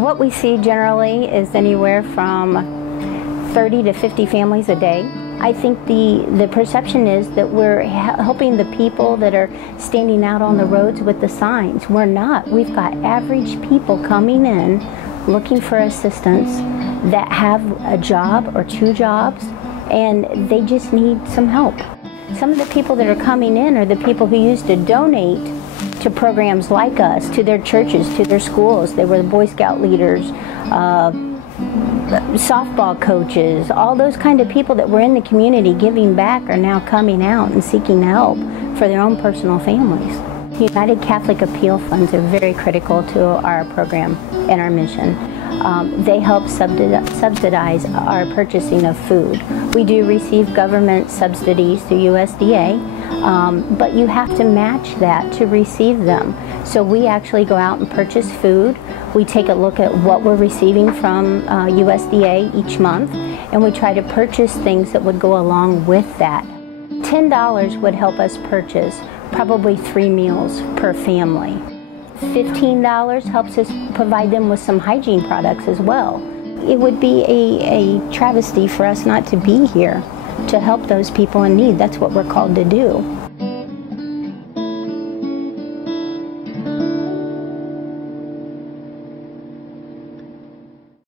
What we see generally is anywhere from 30 to 50 families a day. I think the perception is that we're helping the people that are standing out on the roads with the signs. We're not. We've got average people coming in looking for assistance that have a job or two jobs, and they just need some help. Some of the people that are coming in are the people who used to donate to programs like us, to their churches, to their schools. They were the Boy Scout leaders, softball coaches, all those kind of people that were in the community giving back are now coming out and seeking help for their own personal families. United Catholic Appeal Funds are very critical to our program and our mission. They help subsidize our purchasing of food. We do receive government subsidies through USDA, but you have to match that to receive them. So we actually go out and purchase food. We take a look at what we're receiving from USDA each month, and we try to purchase things that would go along with that. $10 would help us purchase probably 3 meals per family. $15 helps us provide them with some hygiene products as well. It would be a travesty for us not to be here to help those people in need. That's what we're called to do.